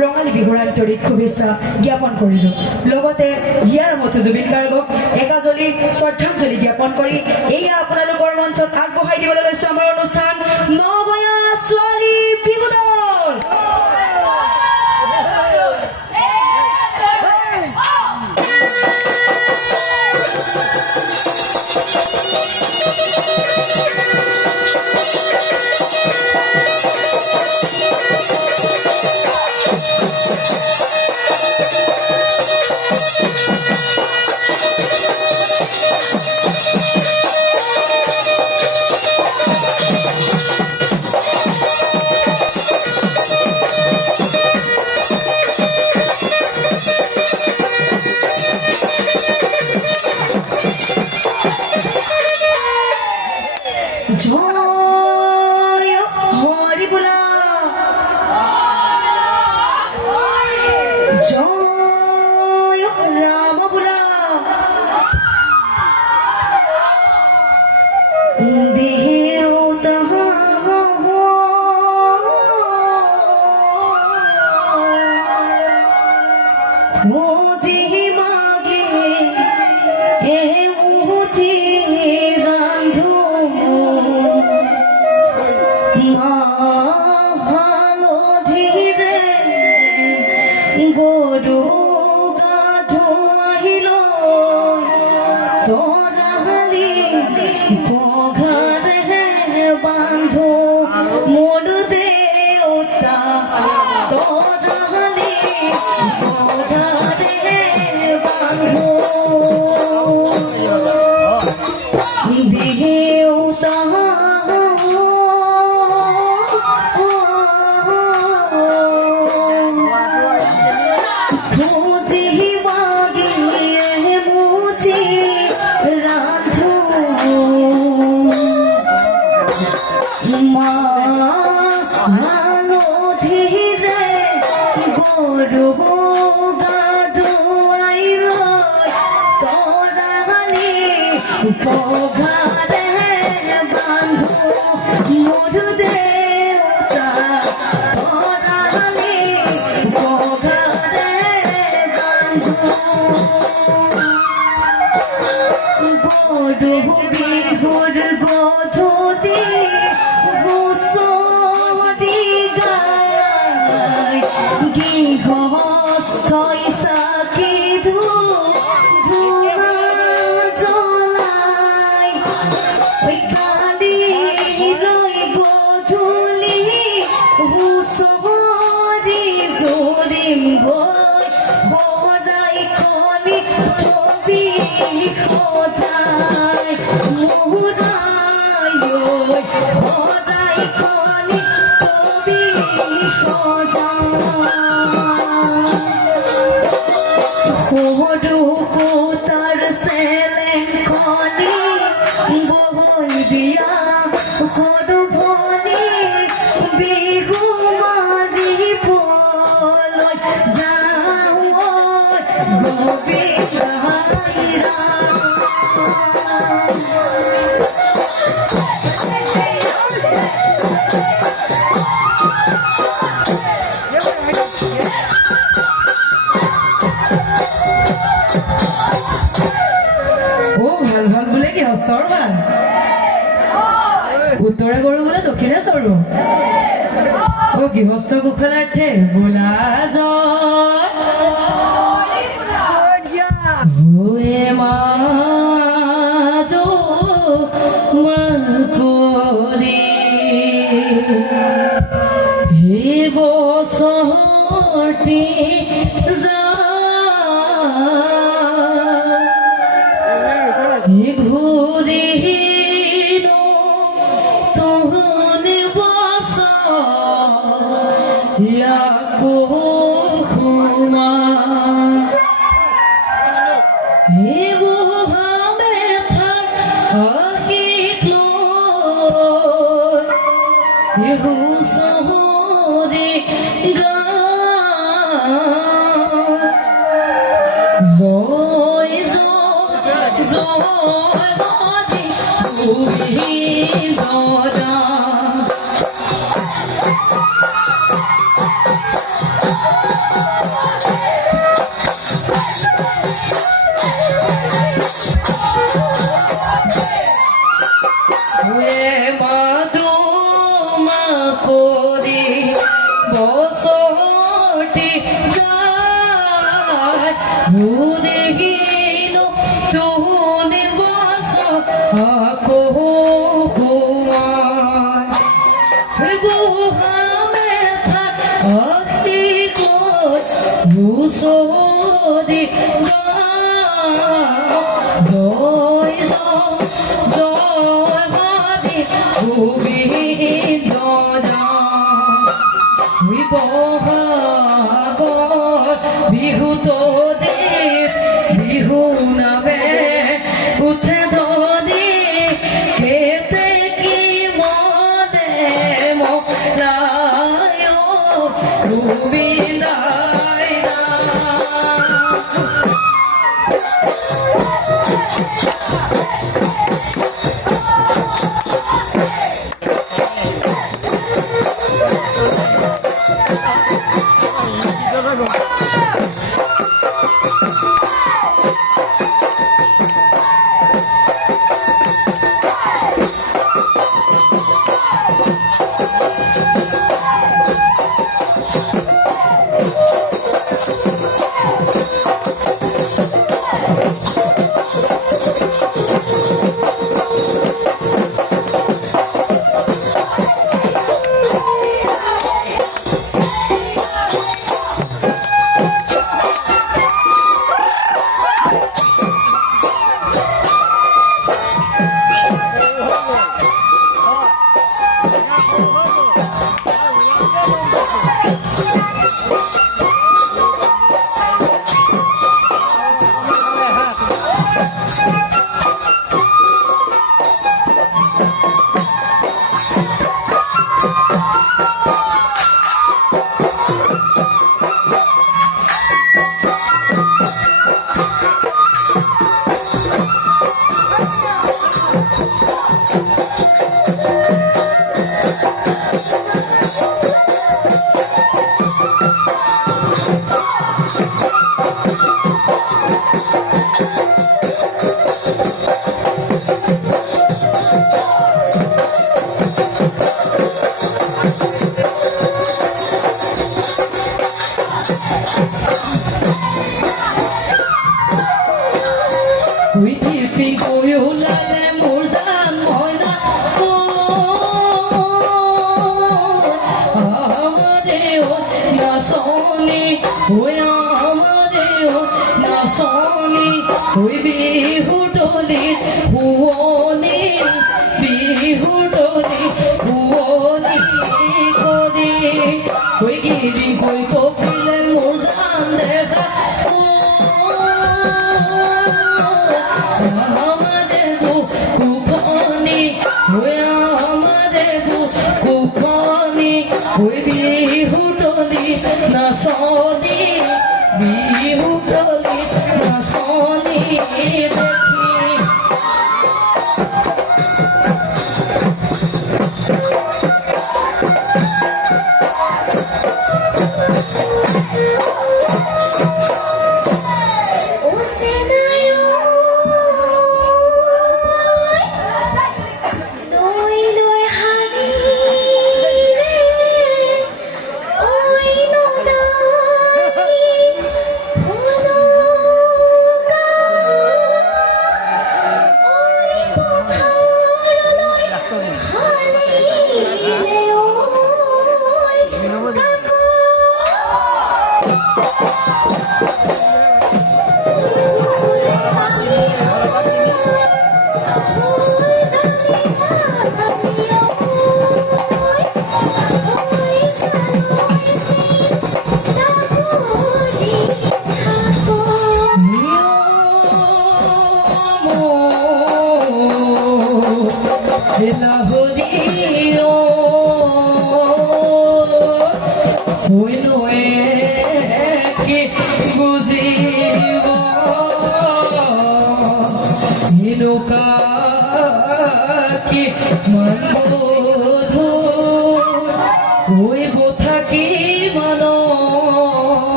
ৰঙালী বিহুৰ আন্তৰিক শুভেচ্ছা জ্ঞাপন কৰিলো। লগতে ইয়াৰ মতো জুবিন গাৰ্গক একাজলি শ্ৰদ্ধাঞ্জলি জ্ঞাপন কৰি এয়া আপোনালোকৰ মঞ্চত আগবঢ়াই দিবলৈ লৈছো আমাৰ অনুষ্ঠান নগয়া ছোৱালী বিহু দল। উত্তৰে গৰু বোলে দক্ষিণে চৰু ও গৃহস্থ কুশলাৰ্থে বোলা জয় মা কৰি হে বছৰটি ঘূৰিনো তোহনে বছৰ খুমা হে বুঢ়া মেথাক আহিক হুঁচৰি গা জয় জয় জয় নদী গোবিন্দা বছৰটি যায় ঘূৰিনো তোহনে বছৰ আকৌ সোমাই বুঢ়া মেথা আহিক হুঁচৰি জয় জয় জয় হৰি গোবিন্দ বহাগত বিহুত দেশ বিহু নামে উঠে ধনি কেতে কি মনে মলায় গোবিন্দাই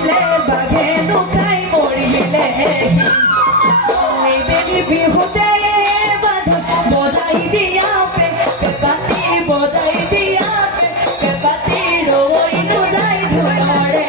মৰিলে বাঘে নুখাই মৰিলে ঐ বেলি বিহুতে বান্ধত বজাই দিয়া পেপাতি বজাই দিয়া পেপাতি ৰৈ নোযাই ঢোলৰে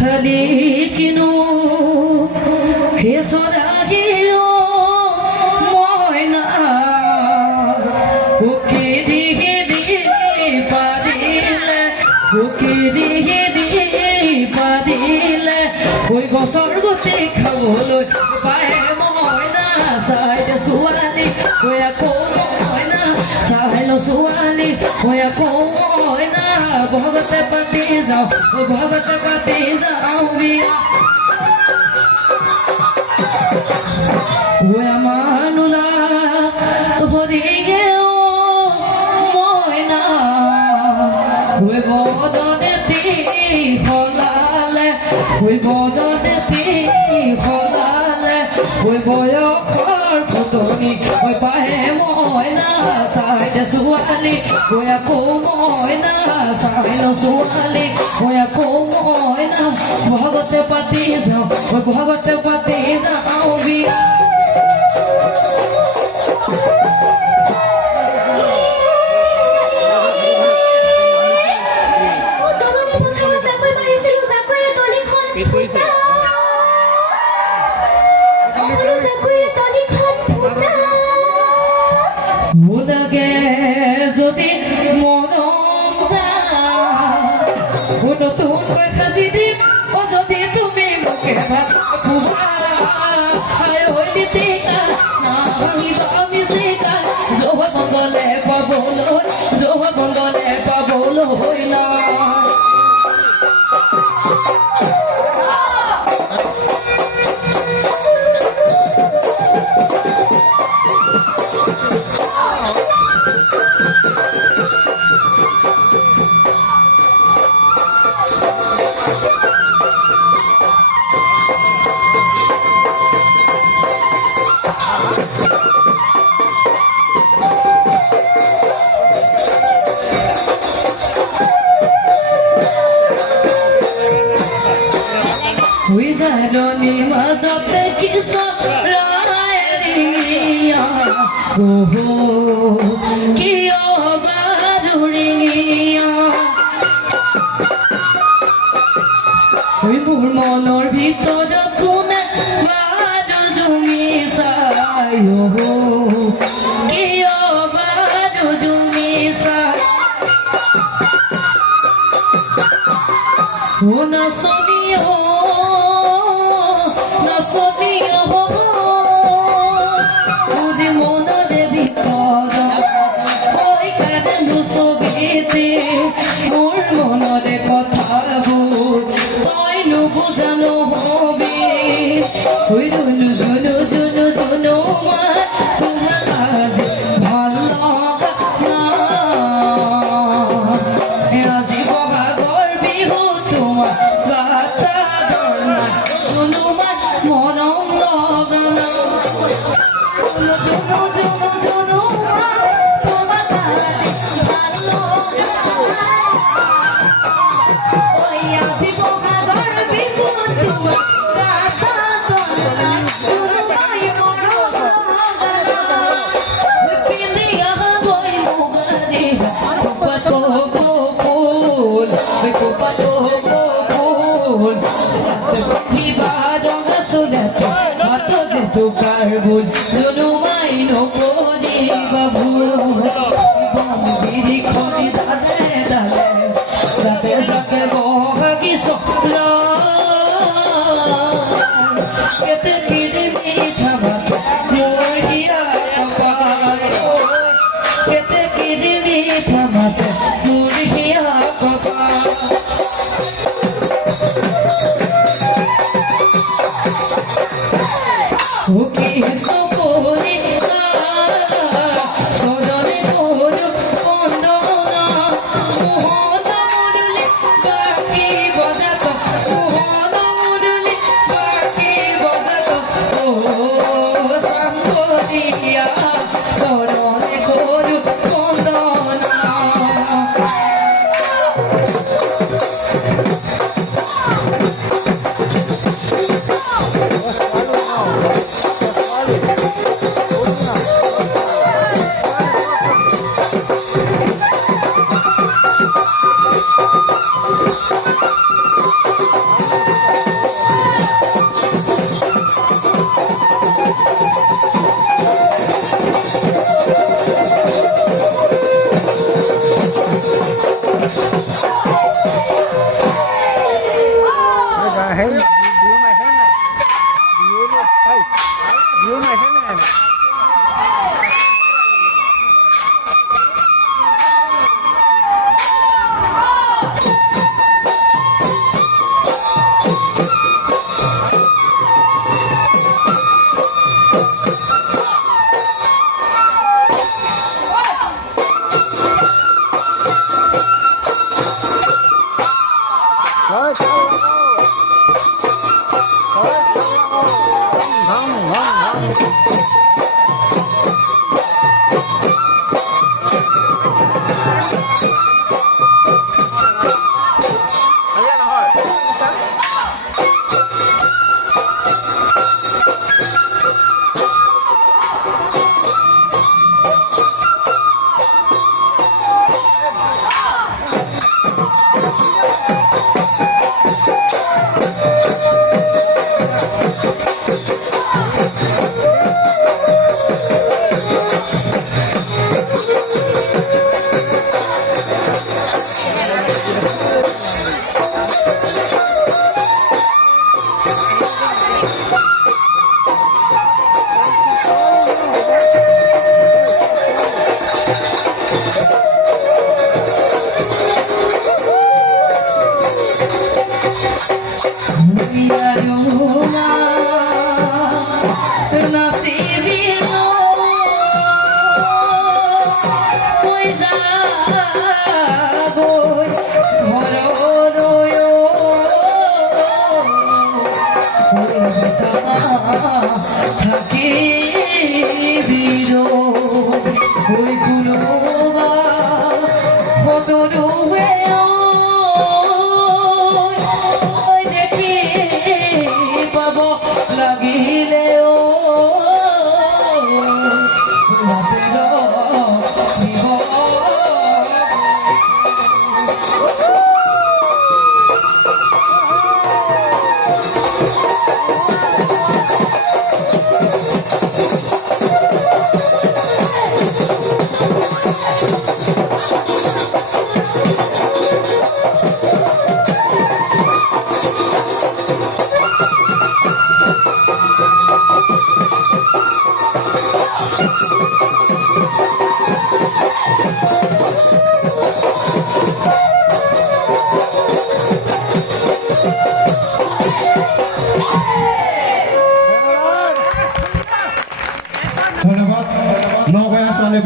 খালি কিনো হেসরাগিও ময়না ওকে দিকে দিয়ে পারিলে ওকে দিকে দিয়ে পারিলে ওই গছৰ গুটি খাবলৈ পায় ময়না চাই ছোৱালী ওই আকৌ ময়না চাই ছোৱালী ওই আকৌ ময়না ভগতে পাতি যাওঁ ভগতে পাতি যাওঁ বিয়া ওই আমানুলা হরিয়ে ময়না ওই বদনেতি হলালে ওই বদনেতি হলালে ওই বয়সৰ ফুটনি ওই পাহে ময়না চাই ছোৱালী ওই আকৌ ময়না চাই ছোৱালী ওই আকৌ ময়না ভগতে পাতি যাওঁ ওই ভগতে পাতি যাওঁ বিয়া মোলাগে যদি মনম যা নতুনকৈ সাজি দিম ও যদি তুমি মোকে বন্দলে পাবলৈ হইলা জাননী মাজতে কিশোৰীয়া কিয় বাৰুৰিয়া মোৰ মনৰ ভিতৰত কোনে বাৰু জুমি চাই কিয় বাৰু জুমি চাই নাচনীয় নাচনীয় বুজি মনৰে ভিতৰত ঐ কান্দো ছবিতে মোৰ মনৰে কথাবোৰ তই নুবুজা নহবি ঐ জুনু জুনু জুনু জুনু তোমাৰ আজি ভাল লগা নাই আজি বহাগৰ বিহু তোমাৰ বাচ্চা ধৰ্ণা জুনুমাৰ মৰম লগা নাই জুনু জুনু জুনু তোমাৰ আজি ভাল লগা নাই আজি বহাগৰ বিহু তোমাৰ বাচ্চা ধৰ্ণা কিবা ৰঙা চোলাতে হাততে তোকাৰ ভুল জনুমাই নকৰিবা ভুল বিৰিখনি দালে দালে যাতে যাতে বহাগিছ কেতে কিনি মিঠা ভাত মোৰ হিয়া কপাল কেতে কিনি মিঠা ভাত মোৰ হিয়া কপাল ওকে সপনে সরলে করো বন্দনা মোহন মুরলি বাকি বজাত মোহন মুরলি বাকি বজাত ও সাম্বদিয়া সরলে করো বন্দনা Hey, view my channel. View my channel.